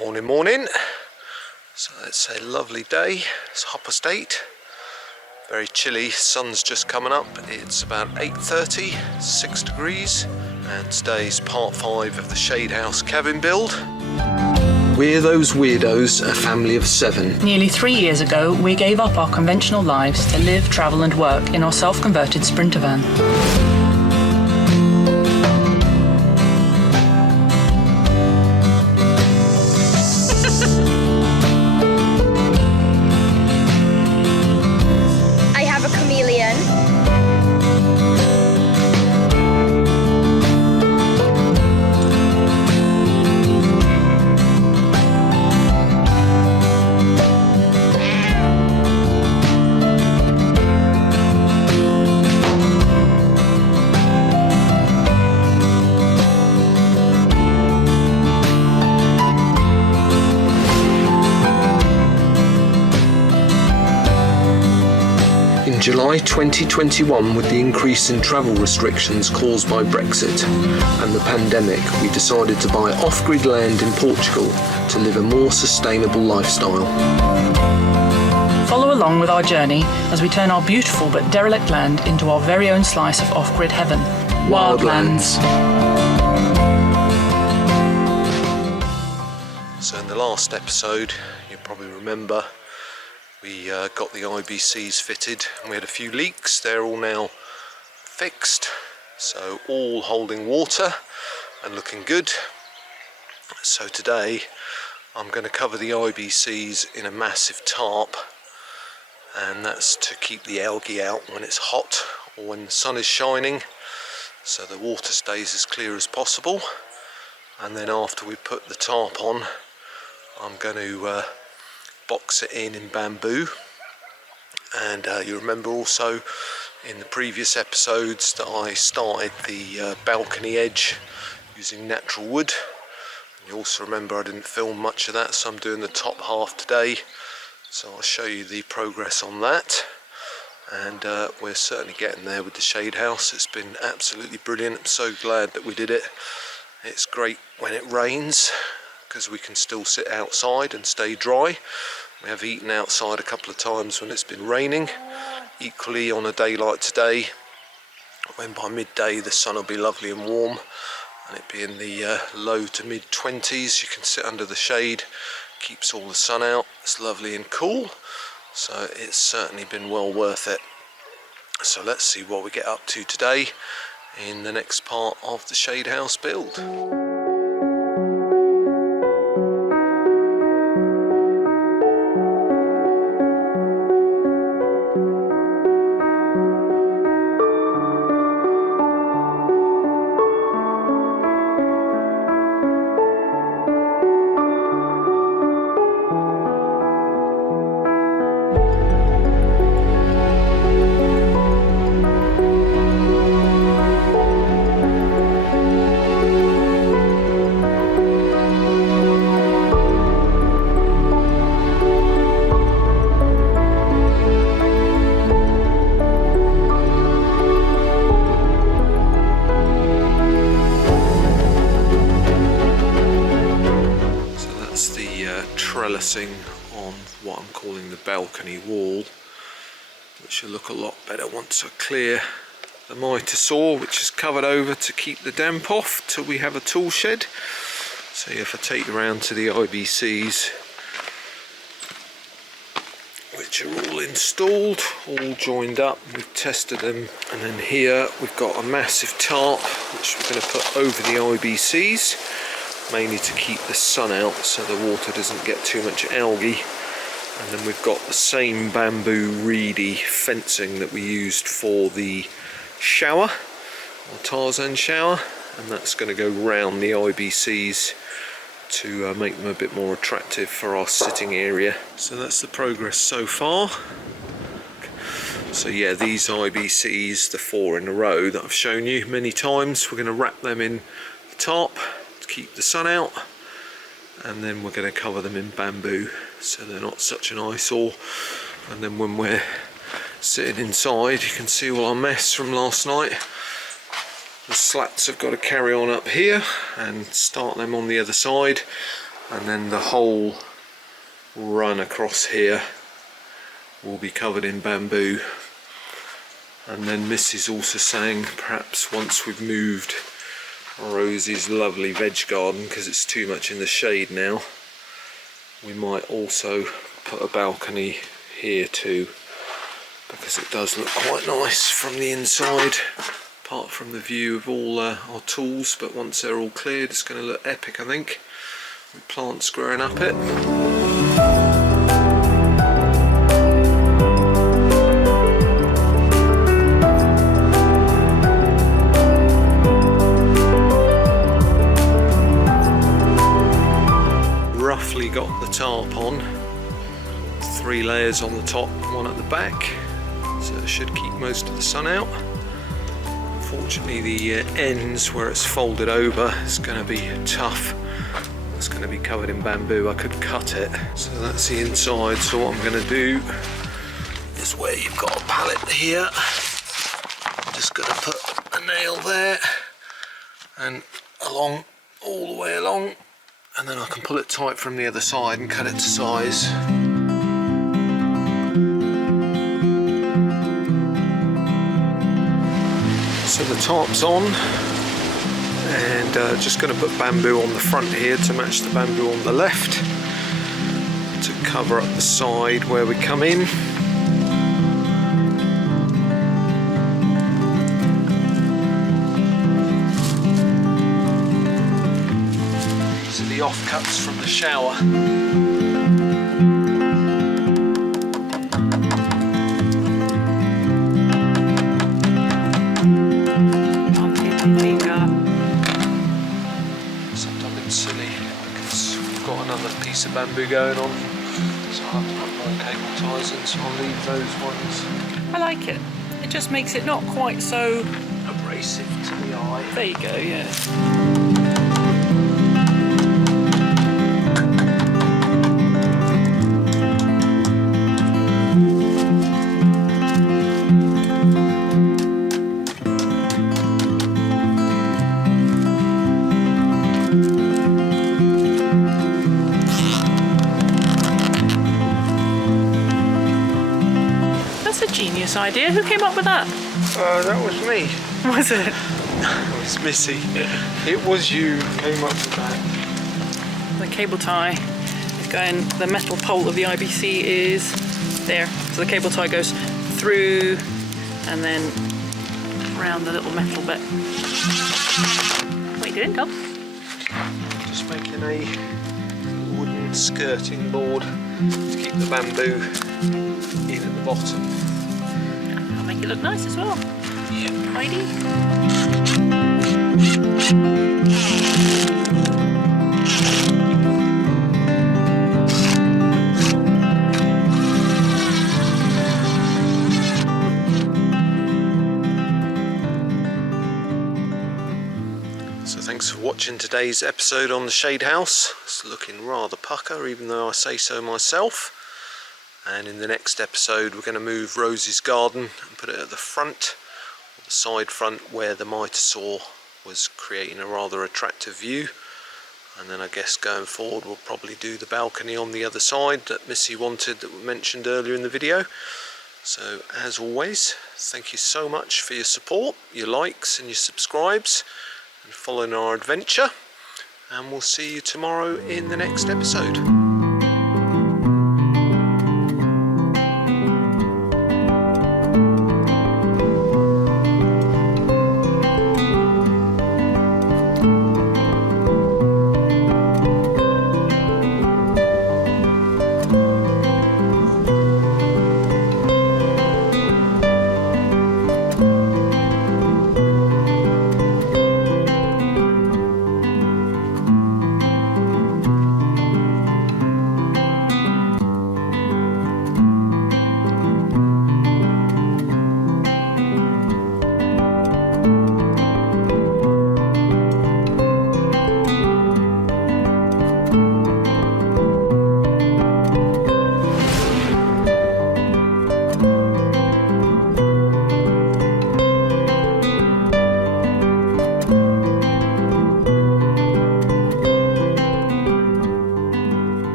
Morning, morning. So it's a lovely day. It's Hop Estate. Very chilly. Sun's just coming up. It's about 8:30, 6 degrees, and today's part 5 of the shade house cabin build. We're Those Weirdos, a family of 7. Nearly 3 years ago, we gave up our conventional lives to live, travel and work in our self-converted Sprinter van. In July 2021, with the increase in travel restrictions caused by Brexit and the pandemic, we decided to buy off-grid land in Portugal to live a more sustainable lifestyle. Follow along with our journey as we turn our beautiful but derelict land into our very own slice of off-grid heaven, wildlands. So in the last episode, you probably remember, we got the IBCs fitted and we had a few leaks. They're all now fixed, so all holding water and looking good. So today I'm going to cover the IBCs in a massive tarp, and that's to keep the algae out when it's hot or when the sun is shining, so the water stays as clear as possible. And then after we put the tarp on, I'm going to box it in bamboo. And you remember also in the previous episodes that I started the balcony edge using natural wood. You also remember I didn't film much of that, so I'm doing the top half today, so I'll show you the progress on that. And we're certainly getting there with the shade house. It's been absolutely brilliant. I'm so glad that we did it. It's great when it rains because we can still sit outside and stay dry. We have eaten outside a couple of times when it's been raining. Equally on a day like today, when by midday the sun will be lovely and warm and it be in the low to mid 20s, you can sit under the shade, keeps all the sun out, it's lovely and cool. So it's certainly been well worth it. So let's see what we get up to today in the next part of the shade house build. Trellising on what I'm calling the balcony wall, which will look a lot better once I clear the mitre saw, which is covered over to keep the damp off till we have a tool shed. So if I take you around to the IBCs, which are all installed, all joined up, we've tested them, and then here we've got a massive tarp which we're going to put over the IBCs, mainly to keep the sun out so the water doesn't get too much algae. And then we've got the same bamboo reedy fencing that we used for the shower, or Tarzan shower, and that's going to go round the IBCs to make them a bit more attractive for our sitting area. So that's the progress so far. So yeah, these IBCs, the 4 in a row that I've shown you many times, we're going to wrap them in the tarp to keep the sun out, and then we're going to cover them in bamboo so they're not such an eyesore. And then when we're sitting inside, you can see all our mess from last night. The slats have got to carry on up here and start them on the other side. and then the whole run across here will be covered in bamboo. And then Miss is also saying perhaps once we've moved Rosie's lovely veg garden, because it's too much in the shade now, we might also put a balcony here too, because it does look quite nice from the inside, apart from the view of all our tools. But once they're all cleared, it's going to look epic, I think, with plants growing up it. Roughly got the tarp on, 3 layers on the top, 1 at the back, so it should keep most of the sun out. Unfortunately the ends where it's folded over is going to be tough. It's going to be covered in bamboo. I could cut it. So that's the inside. So what I'm going to do is, where you've got a pallet here, I'm just going to put a nail there and along, all the way along, and then I can pull it tight from the other side and cut it to size. So the tarp's on, and just going to put bamboo on the front here to match the bamboo on the left, to cover up the side where we come in. These are the offcuts from the shower. Piece of bamboo going on, so I'll have to put my cable ties in, so I'll leave those ones. I like it. It just makes it not quite so abrasive to the eye. There you go, yeah. Genius idea. Who came up with that? That was me. Was it? It was Missy. It was you who came up with that. The cable tie is going, the metal pole of the IBC is there. So the cable tie goes through and then around the little metal bit. What are you doing, Tom? Just making a wooden skirting board to keep the bamboo in at the bottom. Make it look nice as well. Yeah. Tidy. So thanks for watching today's episode on the shade house. It's looking rather pucker, even though I say so myself. And in the next episode we're going to move Rosie's garden and put it at the front, or the side front, where the mitre saw was creating a rather attractive view. And then I guess going forward we'll probably do the balcony on the other side that Missy wanted, that we mentioned earlier in the video. So as always, thank you so much for your support, your likes and your subscribes, and following our adventure. And we'll see you tomorrow in the next episode.